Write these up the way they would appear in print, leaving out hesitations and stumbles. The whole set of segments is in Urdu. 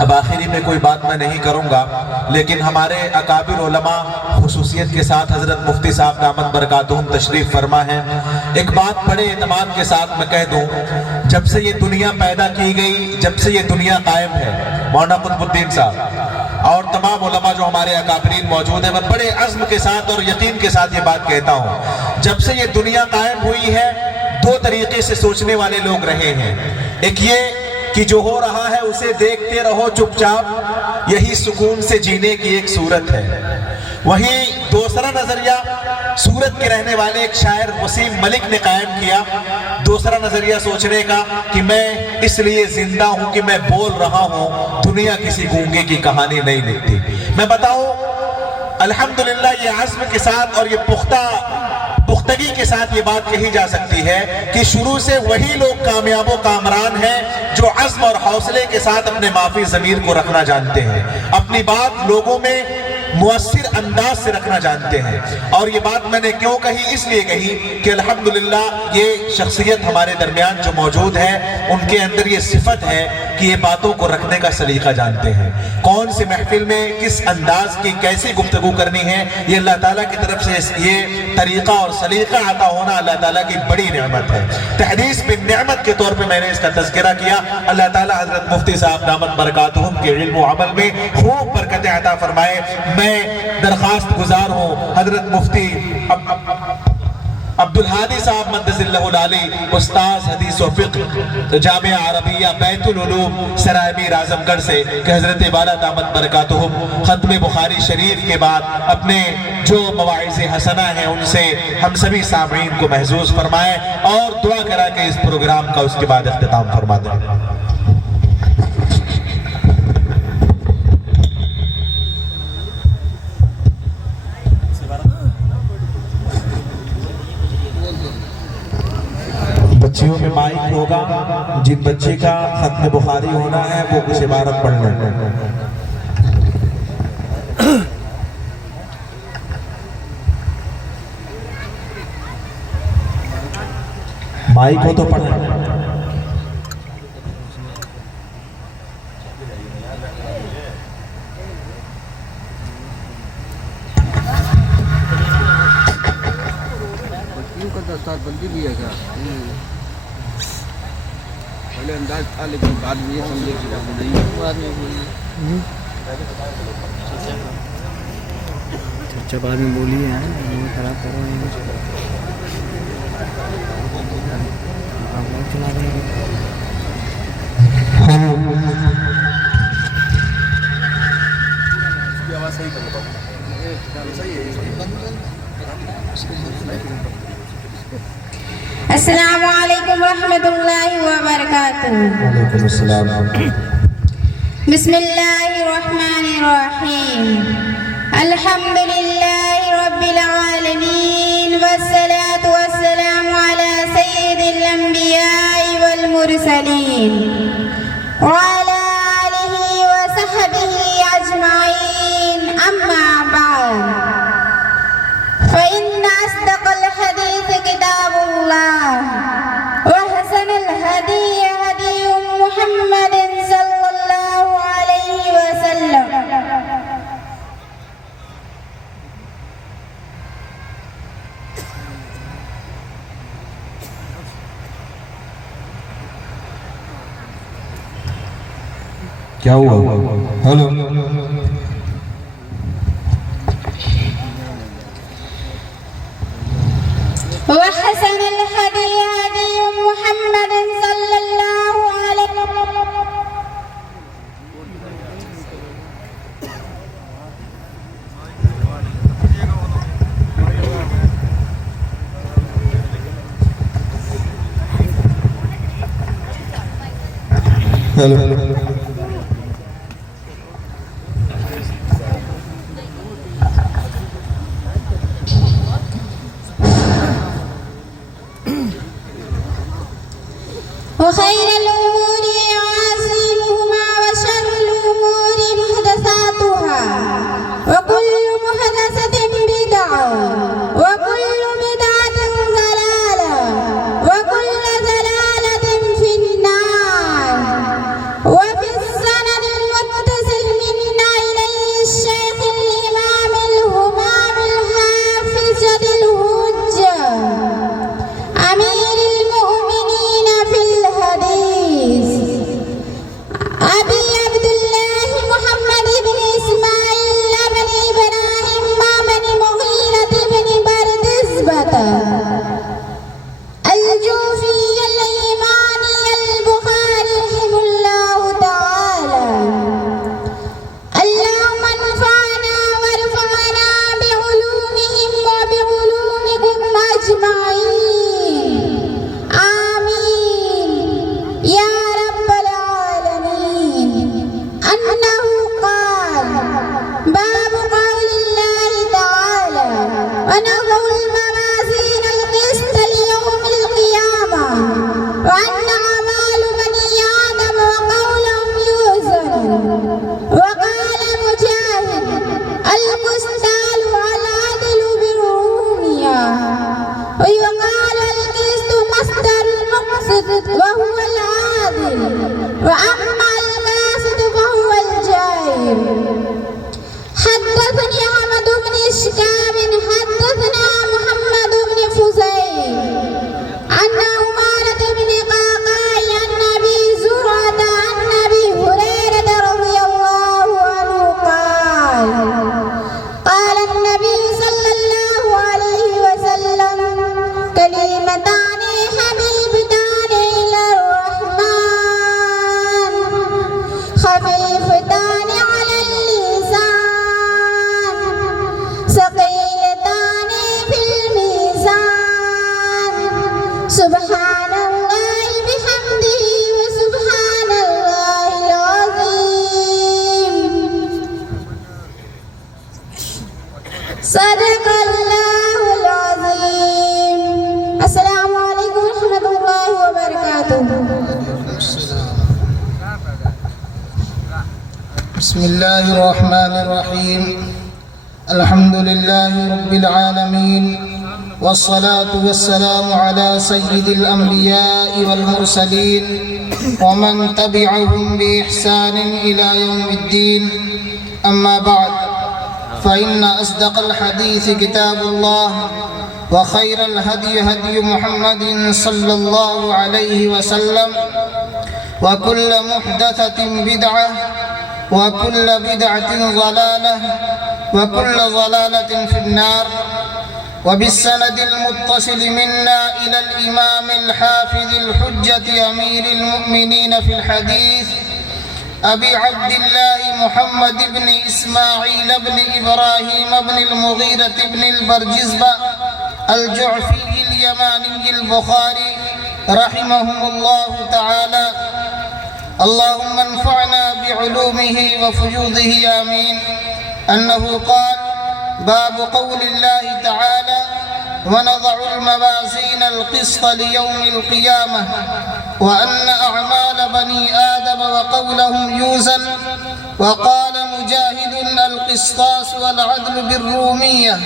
اب آخری میں کوئی بات میں نہیں کروں گا، لیکن ہمارے اکابر علماء خصوصیت کے ساتھ حضرت مفتی صاحب دامت برکاتہم تشریف فرما ہیں۔ ایک بات بڑے اعتماد کے ساتھ میں کہہ دوں، جب سے یہ دنیا پیدا کی گئی، جب سے یہ دنیا قائم ہے، مولانا قطب الدین صاحب اور تمام علماء جو ہمارے اکابرین موجود ہیں، میں بڑے عزم کے ساتھ اور یقین کے ساتھ یہ بات کہتا ہوں، جب سے یہ دنیا قائم ہوئی ہے دو طریقے سے سوچنے والے لوگ رہے ہیں۔ ایک یہ کہ جو ہو رہا ہے اسے دیکھتے رہو چپ چاپ، یہی سکون سے جینے کی ایک صورت ہے۔ وہیں دوسرا نظریہ سورت کے رہنے والے ایک شاعر وسیم ملک نے قائم کیا، دوسرا نظریہ سوچنے کا کہ میں اس لیے زندہ ہوں کہ میں بول رہا ہوں، دنیا کسی گونگے کی کہانی نہیں لکھتی۔ میں بتاؤں الحمدللہ یہ عزم کے ساتھ اور یہ پختگی کے ساتھ یہ بات کہی جا سکتی ہے کہ شروع سے وہی لوگ کامیاب و کامران ہیں جو عزم اور حوصلے کے ساتھ اپنے معافی ضمیر کو رکھنا جانتے ہیں، اپنی بات لوگوں میں مؤثر انداز سے رکھنا جانتے ہیں۔ اور یہ بات میں نے کیوں کہی؟ اس لیے کہی کہ الحمدللہ یہ شخصیت ہمارے درمیان جو موجود ہے ان کے اندر یہ صفت ہے کہ یہ باتوں کو رکھنے کا سلیقہ جانتے ہیں، کون سی محفل میں کس انداز کی کیسی گفتگو کرنی ہے، یہ اللہ تعالیٰ کی طرف سے یہ طریقہ اور سلیقہ عطا ہونا اللہ تعالیٰ کی بڑی نعمت ہے۔ تحدیث بن نعمت کے طور پہ میں نے اس کا تذکرہ کیا۔ اللہ تعالیٰ حضرت مفتی صاحب دامت برکاتہم کے علم و عمل میں خوب برکت عطا فرمائے۔ میں درخواست گزار ہوں حضرت مفتی عبدالہادی صاحب مدث اللہ العالی، استاذ حدیث و فقہ جامعہ عربیہ بیت العلوم سرائے میر اعظم گڑھ سے کہ حضرت والا دامت برکاتہم ختم بخاری شریف کے بعد اپنے جو مواعظ حسنہ ہیں ان سے ہم سبھی سامعین کو محظوظ فرمائیں اور دعا کرا کہ اس پروگرام کا اس کے بعد اختتام فرما دیں۔ بچیوں میں مائک ہوگا، جن بچے کا ختم بخاری ہونا ہے وہ کچھ عبارت پڑھ لیں۔ مائک ہو تو پڑھیں۔ بندی بھی ہے کیا؟ پہلے انداز تھا لیکن بعد میں یہ سمجھے کہ نہیں، بعد میں بولی چچا بعد میں بولی ہے خراب کر رہے ہیں چلا رہے ہیں۔ آواز صحیح کر السلام علیکم ورحمۃ اللہ وبرکاتہ۔ وعلیکم السلام۔ بسم اللہ الرحمن الرحیم، الحمد للہ رب العالمین والصلاة والسلام علی سید الانبیاء والمرسلین وعلی آلہ وصحبہ اجمعین، اما بعد فإن أصدق الحديث كتاب الله وأحسن الهدي هدي محمد صلى الله عليه وسلم کیا ہوا؟ ہلو وأحسن الهدي هدي محمد صلى الله عليه وسلم ہلو وخير الأمور عاصمهما وشر الأمور محدثاتها وكل محدثة بدعة وكل بدعة ضلالة وكل ضلالة في النار وفي السند المتصل وأما القاسط فهو الجائر. حدثني أحمد بن إشكاب حدثنا محمد بن فزيل عن عمارة بن قعقاع عن أبي زرعة عن أبي هريرة رضي الله عنه قال قال النبي صلى الله عليه وسلم كلمتان حبيبتان إلى الرحمن خفيفتان على اللسان ثقيلتان في الميزان سبحان الله بحمده وسبحان الله العظيم. صدق الله العظيم. السلام عليكم ورحمة الله وبركاته. بسم الله الرحمن الرحيم. الحمد لله رب العالمين والصلاة والسلام على سيد الأنبياء والمرسلين ومن تبعهم بإحسان إلى يوم الدين. أما بعد، فإن أصدق الحديث كتاب الله وخير الهدي هدي محمد صلى الله عليه وسلم وكل محدثة بدعة وكل بدعة ضلالة وكل ضلالة في النار. وبالسند المتصل منا إلى الإمام الحافظ الحجة أمير المؤمنين في الحديث أبي عبد الله محمد بن إسماعيل بن إبراهيم بن المغيرة بن البرجزبة الجعفي اليماني البخاري رحمهم الله تعالى. اللهم انفعنا بعلومه وفيوضه آمين. أنه قال: باب قول الله تعالى: ونضع الموازين القسط ليوم القيامة وأن أعمال بني آدم وقولهم يوزن. وقال مجاهد: القسطاس والعدل بالرومية.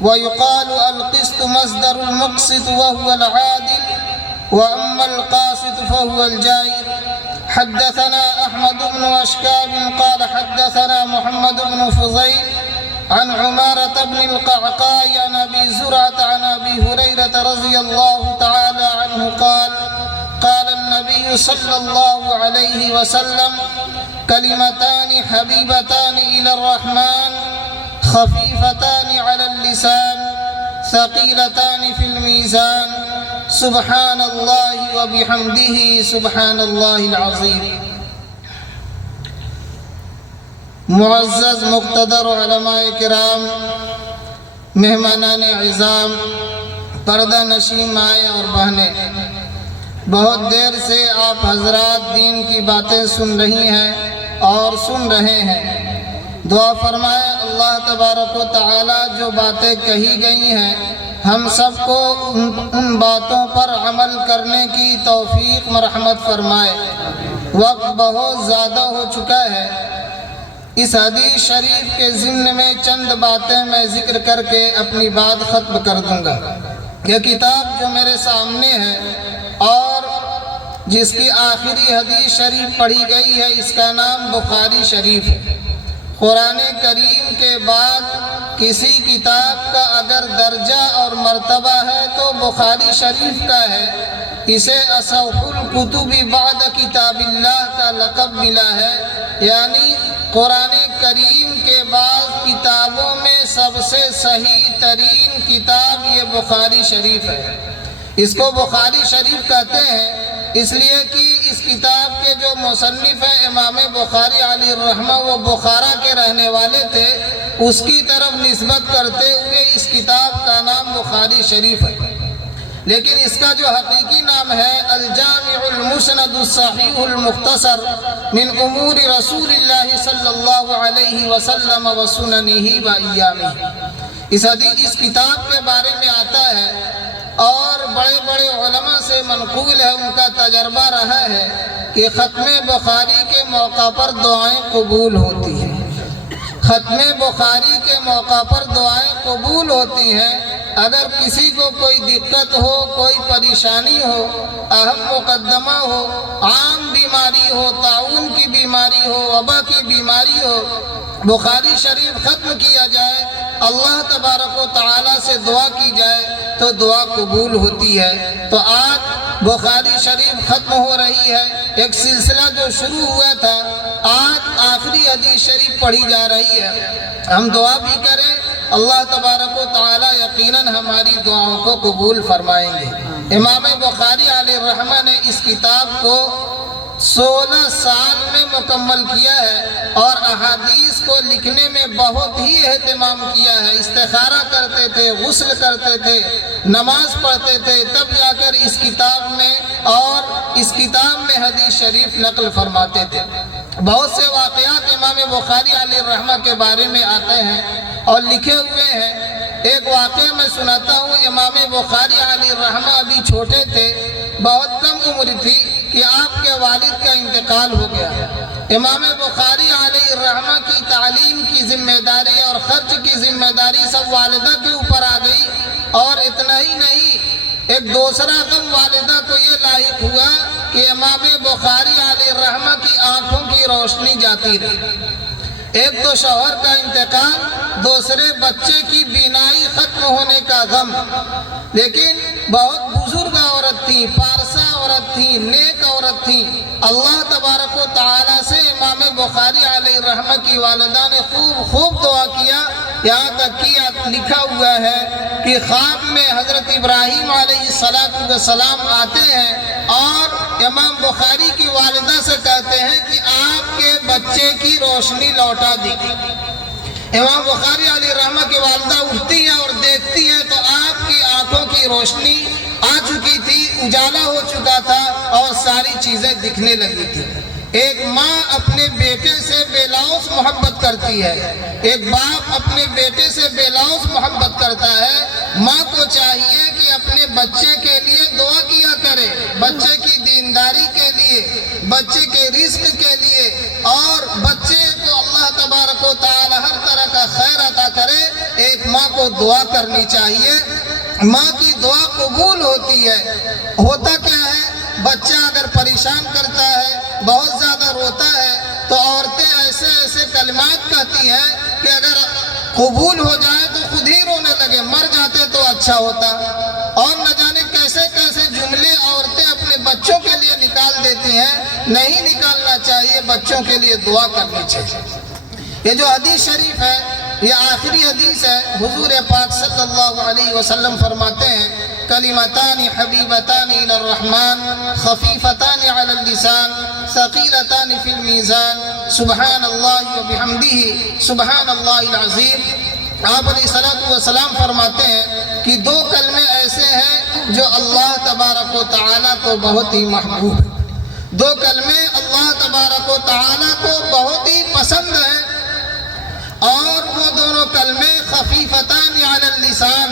ويقال القسط مصدر المقسط وهو العادل، وأما القاسط فهو الجائر. حدثنا أحمد بن أشكاب قال حدثنا محمد بن فضيل عن عمارة بن القعقاع عن أبي زرعة عن أبي هريرة رضي الله تعالى عنه قال: قال النبي صلى الله عليه وسلم: كلمتان حبيبتان إلى الرحمن خفيفتان على اللسان ثقيلتان في الميزان سبحان الله وبحمده سبحان الله العظيم. معزز مقتدر علماء کرام، مہمانان عظام، پردہ نشین مائیں اور بہنیں، بہت دیر سے آپ حضرات دین کی باتیں سن رہی ہیں اور سن رہے ہیں. دعا فرمائیں اللہ تبارک و تعالی جو باتیں کہی گئی ہیں ہم سب کو ان باتوں پر عمل کرنے کی توفیق مرحمت فرمائے. وقت بہت زیادہ ہو چکا ہے. اس حدیث شریف کے ضمن میں چند باتیں میں ذکر کر کے اپنی بات ختم کر دوں گا. یہ کتاب جو میرے سامنے ہے اور جس کی آخری حدیث شریف پڑھی گئی ہے اس کا نام بخاری شریف ہے. قرآن کریم کے بعد کسی کتاب کا اگر درجہ اور مرتبہ ہے تو بخاری شریف کا ہے. اسے اصح الکتب بعد کتاب اللہ کا لقب ملا ہے، یعنی قرآن کریم کے بعد کتابوں میں سب سے صحیح ترین کتاب یہ بخاری شریف ہے. اس کو بخاری شریف کہتے ہیں اس لیے کہ اس کتاب کے جو مصنف ہیں امام بخاری علیہ الرحمہ وہ بخارا کے رہنے والے تھے، اس کی طرف نسبت کرتے ہوئے اس کتاب کا نام بخاری شریف ہے. لیکن اس کا جو حقیقی نام ہے الجامع المسند الصحیح المختصر من امور رسول اللہ صلی اللہ علیہ وسلم وسننہ وایامہ. اس کتاب کے بارے میں آتا ہے اور بڑے بڑے علماء سے منقول ہے، ان کا تجربہ رہا ہے کہ ختم بخاری کے موقع پر دعائیں قبول ہوتی ہیں. ختم بخاری کے موقع پر دعائیں قبول ہوتی ہیں۔ اگر کسی کو کوئی دقت ہو، کوئی پریشانی ہو، اہم مقدمہ ہو، عام بیماری ہو، طاعون کی بیماری ہو، وبا کی بیماری ہو، بخاری شریف ختم کیا جائے، اللہ تبارک و تعالیٰ سے دعا کی جائے تو دعا قبول ہوتی ہے۔ تو آج بخاری شریف ختم ہو رہی ہے، ایک سلسلہ جو شروع ہوا تھا، آج آخری حدیث شریف پڑھی جا رہی ہے۔ ہم دعا بھی کریں، اللہ تبارک و تعالیٰ یقیناً ہماری دعاؤں کو قبول فرمائیں گے۔ امام بخاری علیہ الرحمہ نے اس کتاب کو 16 سال میں مکمل کیا ہے اور احادیث کو لکھنے میں بہت ہی اہتمام کیا ہے۔ استخارہ کرتے تھے، غسل کرتے تھے، نماز پڑھتے تھے، تب جا کر اس کتاب میں حدیث شریف نقل فرماتے تھے۔ بہت سے واقعات امام بخاری علیہ الرحمہ کے بارے میں آتے ہیں اور لکھے ہوئے ہیں۔ ایک واقعہ میں سناتا ہوں۔ امام بخاری علیہ الرحمہ ابھی چھوٹے تھے، بہت کم عمر تھی کہ آپ کے والد کا انتقال ہو گیا۔ امام بخاری علیہ الرحمہ کی تعلیم کی ذمہ داری اور خرچ کی ذمہ داری سب والدہ کے اوپر آ گئی، اور اتنا ہی نہیں، ایک دوسرا غم والدہ کو یہ لاحق ہوا کہ امام بخاری علیہ الرحمہ کی آنکھوں کی روشنی جاتی رہی۔ ایک تو شوہر کا انتقال، دوسرے بچے کی بینائی ختم ہونے کا غم۔ لیکن بہت بزرگ عورت تھی، پارسا عورت تھی، نیک عورت تھی۔ اللہ تبارک و تعالیٰ سے امام بخاری علیہ الرحمہ کی والدہ نے خوب دعا کیا، یہاں تک کہ لکھا ہوا ہے کہ خواب میں حضرت ابراہیم علیہ السلام آتے ہیں اور امام بخاری کی والدہ سے کہتے ہیں کہ آپ کے بچے کی روشنی لوٹا دی۔ امام بخاری علیہ الرحمہ کی والدہ اٹھتی ہیں اور دیکھتی ہیں تو آپ کی آنکھوں کی روشنی آ چکی تھی، اجالا ہو چکا تھا اور ساری چیزیں دکھنے لگی تھی۔ ایک ماں اپنے بیٹے سے بے لوث محبت کرتی ہے، ایک باپ اپنے بیٹے سے بے لوث محبت کرتا ہے۔ ماں کو چاہیے کہ اپنے بچے کے لیے دعا کیا کرے، بچے کی دینداری کے لیے، بچے کے رزق کے لیے، اور بچے کو اللہ تبارک و تعالی ہر طرح کا خیر عطا کرے۔ ایک ماں کو دعا کرنی چاہیے، ماں کی دعا قبول ہوتی ہے۔ ہوتا کیا ہے، بچہ اگر پریشان کرتا ہے، بہت زیادہ روتا ہے، تو عورتیں ایسے ایسے کلمات کہتی ہیں کہ اگر قبول ہو جائے تو خود ہی رونے لگے، مر جاتے تو اچھا ہوتا۔ اور نہ جانے کیسے کیسے جملے عورتیں اپنے بچوں کے لیے نکال دیتی ہیں۔ نہیں نکالنا چاہیے، بچوں کے لیے دعا کرنی چاہیے۔ یہ جو حدیث شریف ہے، یہ آخری حدیث ہے۔ حضور پاک صلی اللہ علیہ وسلم فرماتے ہیں، کلمتان حبیبتان الی الرحمن خفیفتان علی اللسان ثقیلتان فی المیزان سبحان اللہ وبحمدہ سبحان اللہ العظیم۔ آپ علیہ الصلوۃ والسلام فرماتے ہیں کہ دو کلمے ایسے ہیں جو اللہ تبارک و تعالیٰ کو بہت ہی محبوب ہیں، دو کلمے اللہ تبارک و تعالیٰ کو بہت ہی پسند ہیں، اور وہ دونوں کلمے خفیفتان علی اللسان،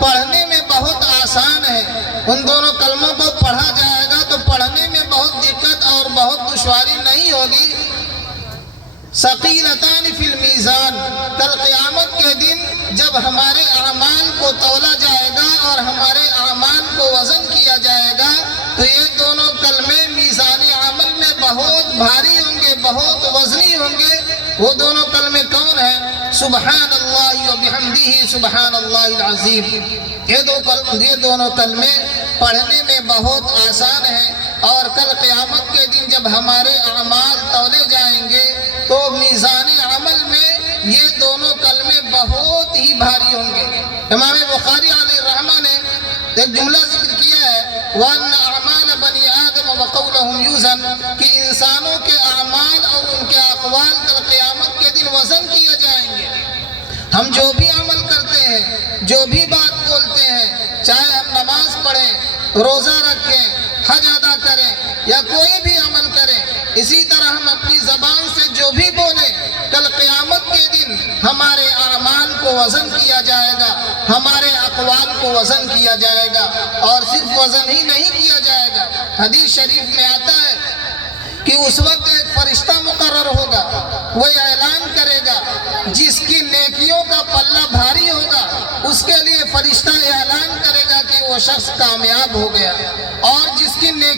پڑھنے میں بہت آسان ہے۔ ان دونوں کلموں کو پڑھا جائے گا تو پڑھنے میں بہت دقت اور بہت دشواری نہیں ہوگی۔ ثقیلتان فی المیزان، کل قیامت کے دن جب ہمارے اعمال کو تولا جائے گا اور ہمارے اعمال کو وزن کیا جائے گا تو یہ دونوں کلمے میزان عمل میں بہت بھاری ہوں گے، بہت وزنی ہوں گے۔ وہ دونوں کلمے کون ہیں؟ سبحان اللہ وبحمدہ سبحان اللہ العظیم۔ یہ دونوں کلمے پڑھنے میں بہت آسان ہیں، اور کل قیامت کے دن جب ہمارے اعمال تولے جائیں گے تو میزان عمل میں یہ دونوں کلمے بہت ہی بھاری ہوں گے۔ امام بخاری علیہ الرحمہ نے ایک جملہ ذکر کیا ہے، وَأَنَّ أَعْمَالَ بَنِي آدَمَ وَقَوْلَهُمْ يُوزَنُ، کہ انسانوں کے اعمال اور ان کے اقوال کل قیامت کے دن وزن کیے جائیں گے۔ ہم جو بھی عمل کرتے ہیں، جو بھی بات بولتے ہیں، چاہے ہم نماز پڑھیں، روزہ رکھیں، حج ادا کریں یا کوئی بھی عمل کریں، اسی طرح ہم اپنی زبان سے جو بھی بولیں، کل قیامت کے دن ہمارے اعمال کو وزن کیا جائے گا، ہمارے اقوال کو وزن کیا جائے گا، اور صرف وزن ہی نہیں کیا جائے گا۔ حدیث شریف میں آتا ہے کہ اس وقت ایک فرشتہ مقرر ہوگا، وہ اعلان اعلان کرے گا، جس کی نیکیوں کا پلہ بھاری ہوگا اس کے لیے فرشتہ اعلان کرے گا کہ وہ شخص کامیاب ہو گیا، اور جس کی نیکی